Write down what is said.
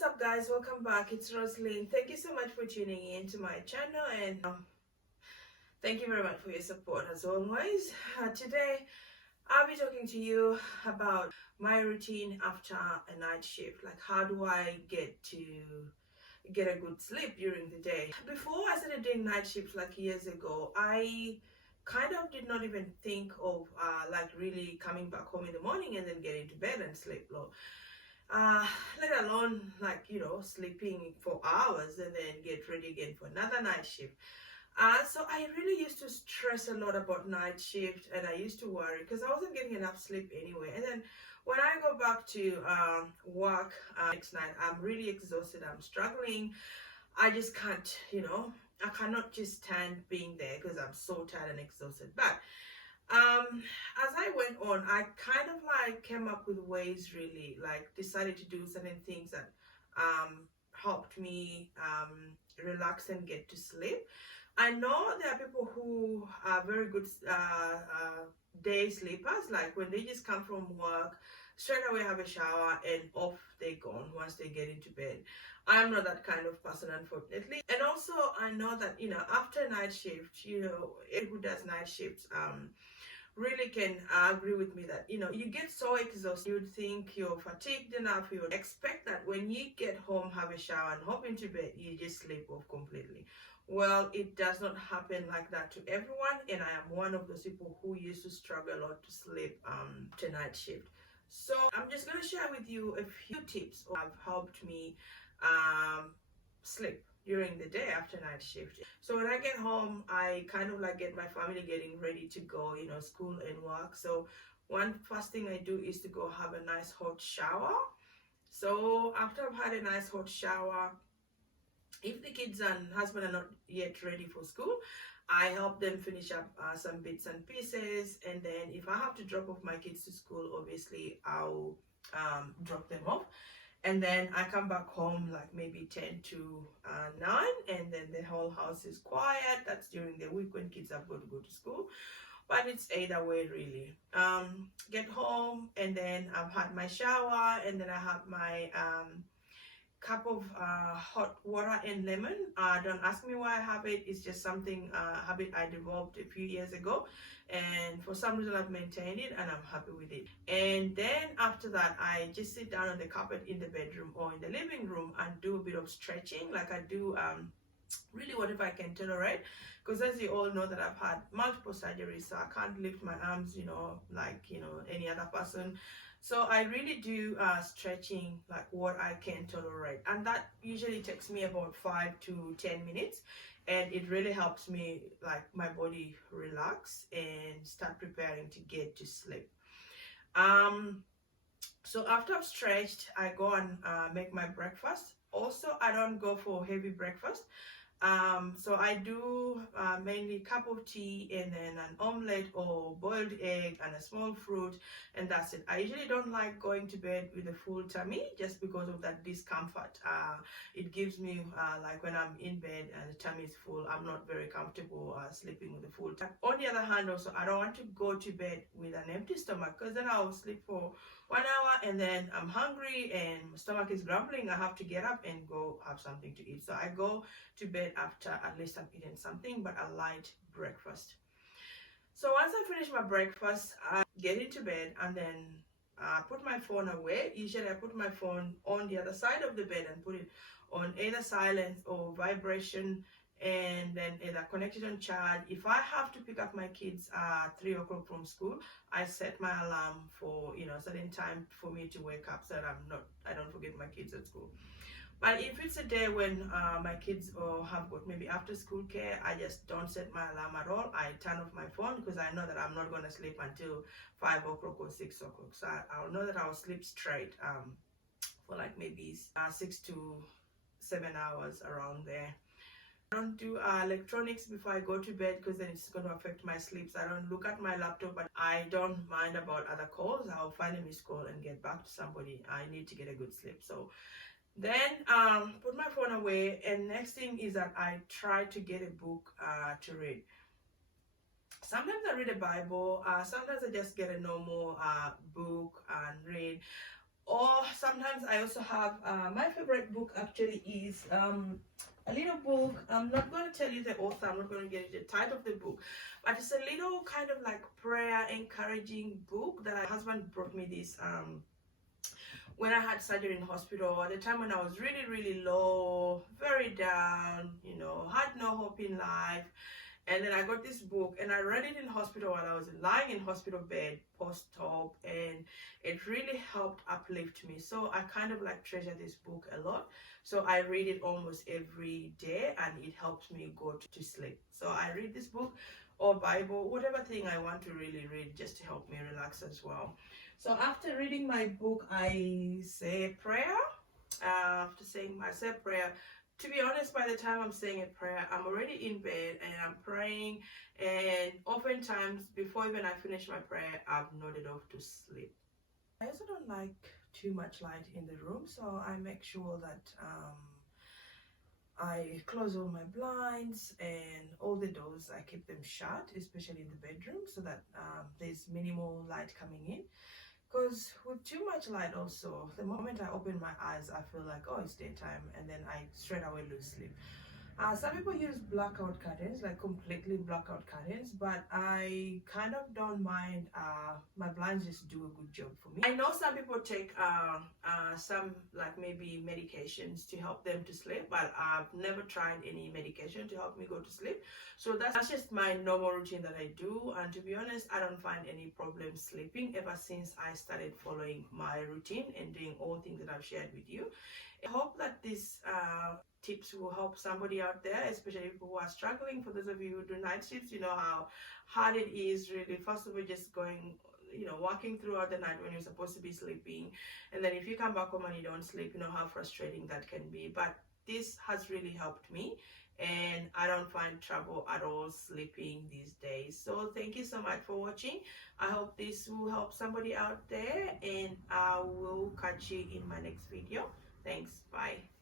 What's up, guys? Welcome back. It's Roslyn. Thank you so much for tuning in to my channel, and thank you very much for your support as always. Today I'll be talking to you about my routine after a night shift. Like, how do I get a good sleep during the day? Before I started doing night shifts like years ago, I kind of did not even think of like really coming back home in the morning and then getting to bed and sleep low, let alone like sleeping for hours and then get ready again for another night shift. So I really used to stress a lot about night shift, and I used to worry because I wasn't getting enough sleep anyway. And then when I go back to work next night, I'm really exhausted, I'm struggling. I just can't, I cannot just stand being there because I'm so tired and exhausted. But as I went on, I kind of like came up with ways, really like decided to do certain things that helped me relax and get to sleep. I know there are people who are very good day sleepers, like when they just come from work, straight away have a shower and off they gone once they get into bed. I'm not that kind of person, unfortunately. And also I know that after night shift, who does night shifts really can agree with me that you get so exhausted, you'd think you're fatigued enough, you would expect that when you get home, have a shower and hop into bed, you just sleep off completely. Well, it does not happen like that to everyone, and I am one of those people who used to struggle a lot to sleep to night shift. So I'm just going to share with you a few tips that have helped me sleep during the day after night shift. So when I get home, I kind of like get my family getting ready to go, school and work. So one first thing I do is to go have a nice hot shower. So after I've had a nice hot shower, if the kids and husband are not yet ready for school, I help them finish up some bits and pieces. And then if I have to drop off my kids to school, obviously I'll drop them off. And then I come back home like maybe 10 to 9, and then the whole house is quiet. That's during the week when kids have got to go to school. But it's either way, really. Get home, and then I've had my shower, and then I have my cup of hot water and lemon. Don't ask me why I have it. It's just something habit I developed a few years ago, and for some reason I've maintained it and I'm happy with it. And then after that, I just sit down on the carpet in the bedroom or in the living room and do a bit of stretching, like I do really whatever I can tolerate, because as you all know that I've had multiple surgeries, so I can't lift my arms like any other person. So I really do stretching like what I can tolerate, and that usually takes me about 5 to 10 minutes, and it really helps me like my body relax and start preparing to get to sleep. So after I've stretched, I go and make my breakfast. Also, I don't go for heavy breakfast. So I do mainly cup of tea and then an omelette or boiled egg and a small fruit, and that's it. I usually don't like going to bed with a full tummy just because of that discomfort. It gives me like when I'm in bed and the tummy is full, I'm not very comfortable sleeping with a full tummy. On the other hand, also I don't want to go to bed with an empty stomach, because then I'll sleep for 1 hour and then I'm hungry and my stomach is grumbling. I have to get up and go have something to eat. So I go to bed after at least I've eaten something, but a light breakfast. So once I finish my breakfast, I get into bed and then put my phone away. Usually I put my phone on the other side of the bed and put it on either silence or vibration, and then either connected on charge. If I have to pick up my kids at 3 o'clock from school, I set my alarm for a certain time for me to wake up so that I don't forget my kids at school. But if it's a day when my kids have got maybe after school care, I just don't set my alarm at all. I turn off my phone because I know that I'm not going to sleep until 5 o'clock or 6 o'clock. So I'll know that I'll sleep straight for like maybe 6 to 7 hours around there. I don't do electronics before I go to bed because then it's going to affect my sleep. So I don't look at my laptop, but I don't mind about other calls. I'll find a missed call and get back to somebody. I need to get a good sleep. So then put my phone away, and next thing is that I try to get a book to read. Sometimes I read a Bible, sometimes I just get a normal book and read. Or sometimes I also have my favorite book actually is a little book. I'm not going to tell you the author, I'm not going to get you the title of the book, but it's a little kind of like prayer encouraging book that my husband brought me this when I had surgery in hospital, at the time when I was really, really low, very down, you know, had no hope in life. And then I got this book and I read it in hospital while I was lying in hospital bed post-op, and it really helped uplift me. So I kind of like treasure this book a lot. So I read it almost every day and it helps me go to sleep. So I read this book or Bible, whatever thing I want to really read, just to help me relax as well. So after reading my book, I say a prayer. After saying I say prayer, to be honest, by the time I'm saying a prayer, I'm already in bed and I'm praying, and oftentimes before even I finish my prayer, I've nodded off to sleep. I also don't like too much light in the room, so I make sure that I close all my blinds and all the doors. I keep them shut, especially in the bedroom, so that there's minimal light coming in. Because with too much light also, the moment I open my eyes, I feel like, oh, it's daytime, and then I straight away lose sleep. Some people use blackout curtains, like completely blackout curtains, but I kind of don't mind. My blinds just do a good job for me. I know some people take some like maybe medications to help them to sleep, but I've never tried any medication to help me go to sleep. So that's just my normal routine that I do, and to be honest, I don't find any problem sleeping ever since I started following my routine and doing all things that I've shared with you. I hope that this tips will help somebody out there, especially people who are struggling. For those of you who do night shifts, you know how hard it is really. First of all, just going, you know, walking throughout the night when you're supposed to be sleeping, and then if you come back home and you don't sleep, you know how frustrating that can be. But this has really helped me, and I don't find trouble at all sleeping these days. So thank you so much for watching. I hope this will help somebody out there, and I will catch you in my next video. Thanks. Bye.